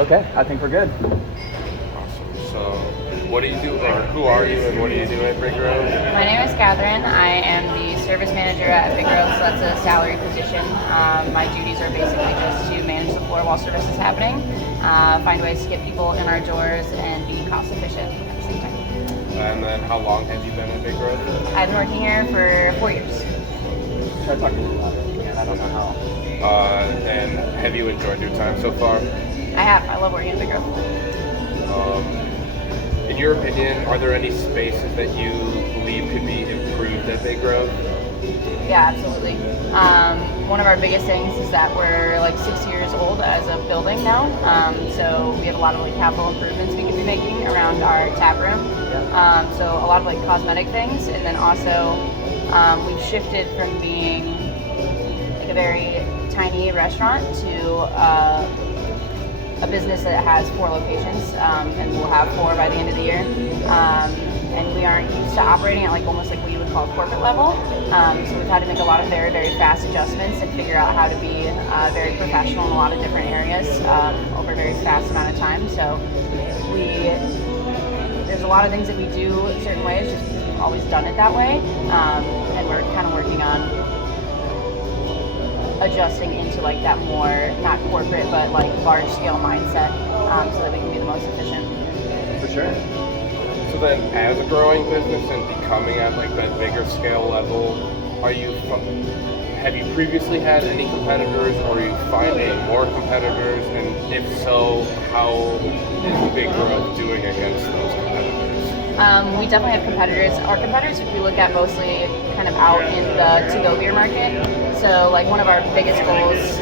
Okay, I think we're good. Awesome. So, what do you do, or who are you, and what do you do at Big Grove? My name is Catherine. I am the service manager at Big Grove, so that's a salary position. My duties are basically just to manage the floor while service is happening, find ways to get people in our doors, and be cost efficient at the same time. And then, how long have you been at Big Grove? I've been working here for 4 years. Try talking a little louder if you can. I don't know how. And have you enjoyed your time so far? I have. I love working at Big Grove. In your opinion, are there any spaces that you believe could be improved at Big Grove? Yeah, absolutely. One of our biggest things is that we're like 6 years old as a building now, so we have a lot of like capital improvements we could be making around our tap room. So a lot of like cosmetic things, and then also we've shifted from being like a very tiny restaurant to a business that has 4 locations, and we'll have 4 by the end of the year. And we aren't used to operating at like almost like what you would call corporate level. So we've had to make a lot of very, very fast adjustments and figure out how to be very professional in a lot of different areas over a very fast amount of time. So there's a lot of things that we do certain ways, just because we've always done it that way. And we're kind of working on adjusting into like that more, not corporate, but like large scale mindset, so that we can be the most efficient. For sure. So then, as a growing business and becoming at like that bigger scale level, have you previously had any competitors, or are you finding more competitors? And if so, how is Big Grove doing against those competitors? We definitely have competitors. Our competitors we look at mostly kind of out in the to-go beer market. So like one of our biggest goals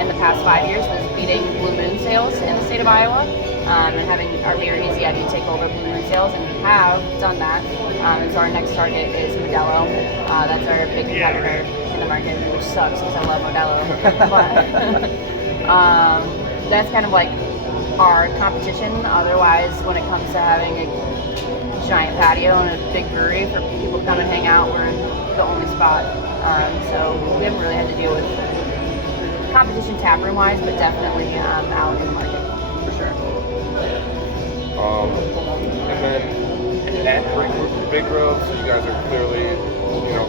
in the past 5 years was beating Blue Moon sales in the state of Iowa, and having our beer Easy Eddie take over Blue Moon sales, and we have done that. And so our next target is Modelo. That's our big competitor in the market, which sucks because I love Modelo. But that's kind of like our competition. Otherwise, when it comes to having a giant patio and a big brewery for people to come and hang out, we're the only spot. So we haven't really had to deal with competition tap room wise, but definitely out in the market. For sure. And then at Big Grove, so you guys are clearly,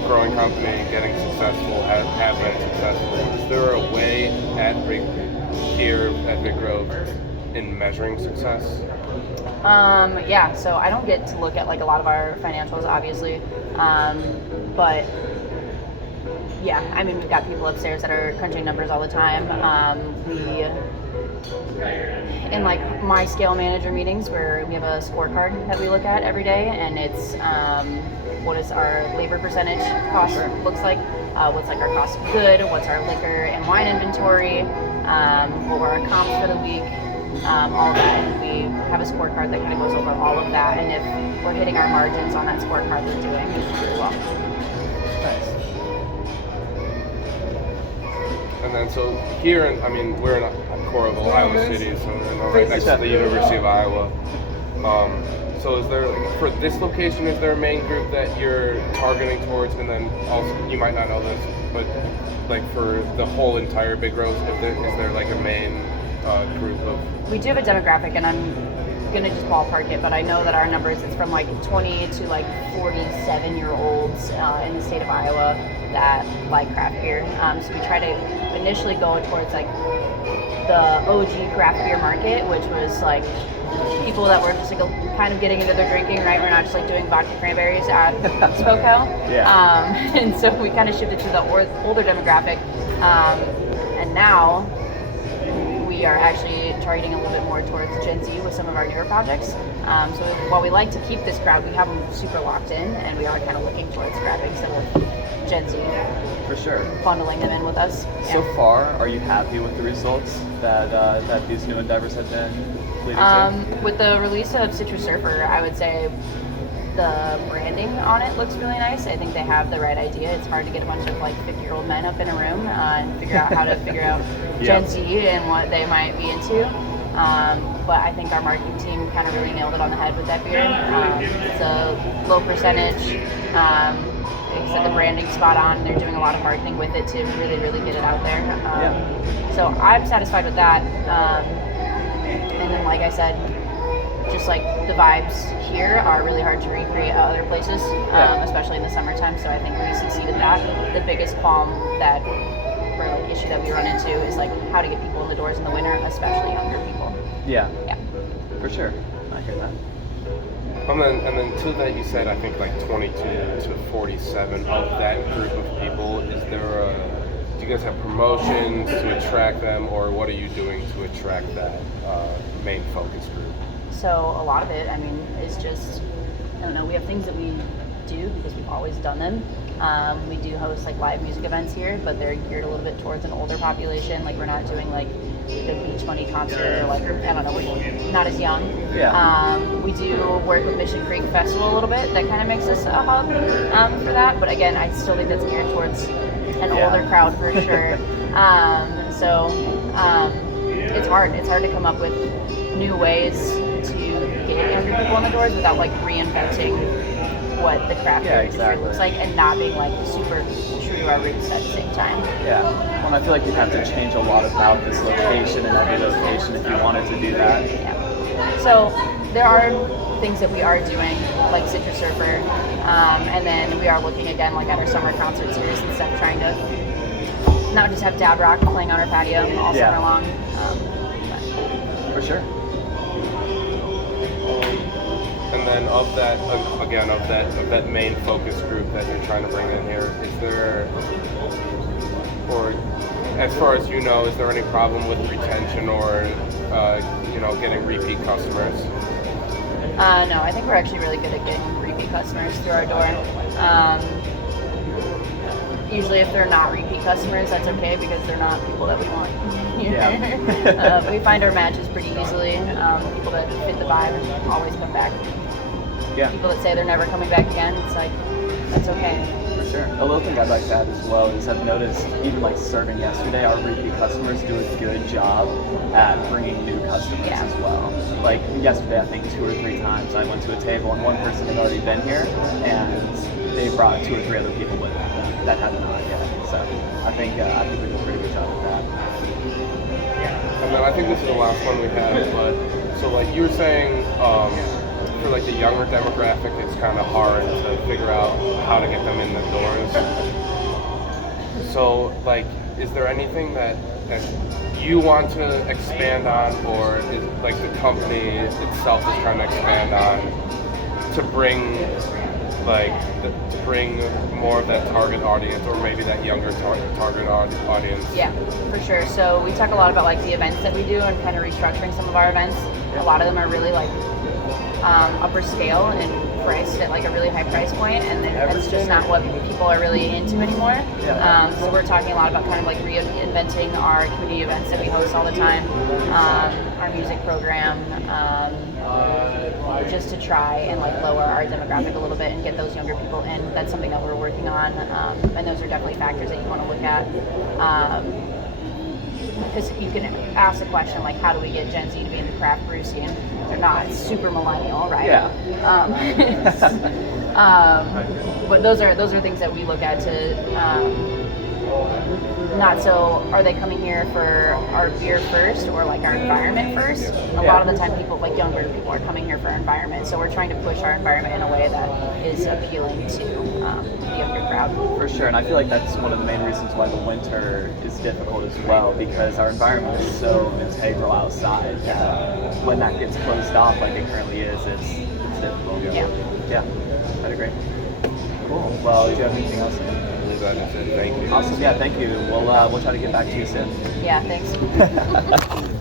growing company, getting successful, have been successful. Is there a way here at Big Grove in measuring success? Yeah, so I don't get to look at like a lot of our financials, obviously, but yeah, I mean, we've got people upstairs that are crunching numbers all the time. In like my scale manager meetings, where we have a scorecard that we look at every day, and it's what is our labor percentage cost looks like, what's like our cost of good, what's our liquor and wine inventory, what were our comps for the week, all of that, and we have a scorecard that kind of goes over all of that, and if we're hitting our margins on that scorecard, we're doing really well. Nice. And then so here, we're in Coralville, Iowa City, so we're right next to the University of Iowa. So is there, for this location, is there a main group that you're targeting towards? And then also, you might not know this, but like for the whole entire Big Grove, is there like a main group of? We do have a demographic, and I'm gonna just ballpark it, but I know that our numbers, it's from like 20 to like 47-year-olds in the state of Iowa that like craft beer. So we try to initially go towards like the OG craft beer market, which was like people that were just like kind of getting into their drinking, right? We're not just like doing vodka cranberries at Spoko. And so we kind of shifted to the older demographic, and now we are actually targeting a little bit more towards Gen Z with some of our newer projects. So while we like to keep this crowd, we have them super locked in, and we are kind of looking towards grabbing some of Gen Z. For sure. Bundling them in with us. So far, are you happy with the results that these new endeavors have been leading to? With the release of Citrus Surfer, I would say the branding on it looks really nice. I think they have the right idea. It's hard to get a bunch of like 50-year-old men up in a room and figure out how to figure out Gen Z and what they might be into. But I think our marketing team kind of really nailed it on the head with that beer. It's a low percentage. Like I said, the branding's spot on. They're doing a lot of marketing with it to really, really get it out there. So I'm satisfied with that. And then, like I said, just like the vibes here are really hard to recreate at other places, especially in the summertime. So I think we succeeded that. The biggest qualm that or like issue that we run into is like how to get people in the doors in the winter, especially younger people. Yeah. Yeah. For sure. I hear that. And then to that you said, I think like 22 to 47 of that group of people. Is there do you guys have promotions to attract them, or what are you doing to attract that main focus group? So a lot of it, I mean, is just, I don't know, we have things that we do because we've always done them. We do host like live music events here, but they're geared a little bit towards an older population. Like we're not doing like the Beach Money concert or like, I don't know, we're not as young. Yeah. We do work with Mission Creek Festival a little bit. That kind of makes us a hub for that. But again, I still think that's geared towards an older crowd for sure. It's hard. It's hard to come up with new ways to get younger people in the doors without like reinventing what the craft industry looks like and not being like super true to our roots at the same time. Yeah. Well, I feel like you have to change a lot about this location and every location if you wanted to do that. Yeah. So there are things that we are doing, like Citrus Surfer, and then we are looking again like at our summer concert series and stuff, trying to not just have Dad Rock playing on our patio all summer long. For sure. And then of that, again, of that main focus group that you're trying to bring in here, is there, or as far as you know, is there any problem with retention or getting repeat customers? No, I think we're actually really good at getting repeat customers through our door. Usually if they're not repeat customers, that's okay because they're not people that we want. Yeah. We find our matches pretty easily. People that fit the vibe and always come back. Yeah. People that say they're never coming back again, it's like, that's okay. For sure. A little thing I'd like to add as well is I've noticed, even like serving yesterday, our repeat customers do a good job at bringing new customers as well. Like yesterday, I think 2 or 3 times I went to a table and one person had already been here and they brought 2 or 3 other people with them that hadn't not yet. So I think we do a pretty good job at that. And then I think this is the last one we have, but so like you were saying, for like the younger demographic, it's kind of hard to figure out how to get them in the doors. So like, is there anything that you want to expand on, or is like the company itself is trying to expand on to bring more of that target audience, or maybe that younger target audience? Yeah, for sure. So we talk a lot about like the events that we do and kind of restructuring some of our events. A lot of them are really like upper scale and priced at like a really high price point, and that's just not what people are really into anymore. So we're talking a lot about kind of like reinventing our community events that we host all the time, our music program, just to try and like lower our demographic a little bit and get those younger people in. That's something that we're working on, and those are definitely factors that you want to look at. Because you can ask the question like, how do we get Gen Z to be into craft brew scene? They're not super millennial, right? Yeah. But those are things that we look at to not so are they coming here for our beer first or like our environment first? A lot of the time people, like younger people, are coming here for our environment. So we're trying to push our environment in a way that is appealing to the younger crowd. For sure, and I feel like that's one of the main reasons why the winter is difficult as well, because our environment is so integral outside. When that gets closed off like it currently is, it's difficult. Yeah, I'd agree. Cool. Well, do you have anything else? That is it. Thank you. Awesome. Yeah, thank you. We'll try to get back to you soon. Yeah, thanks.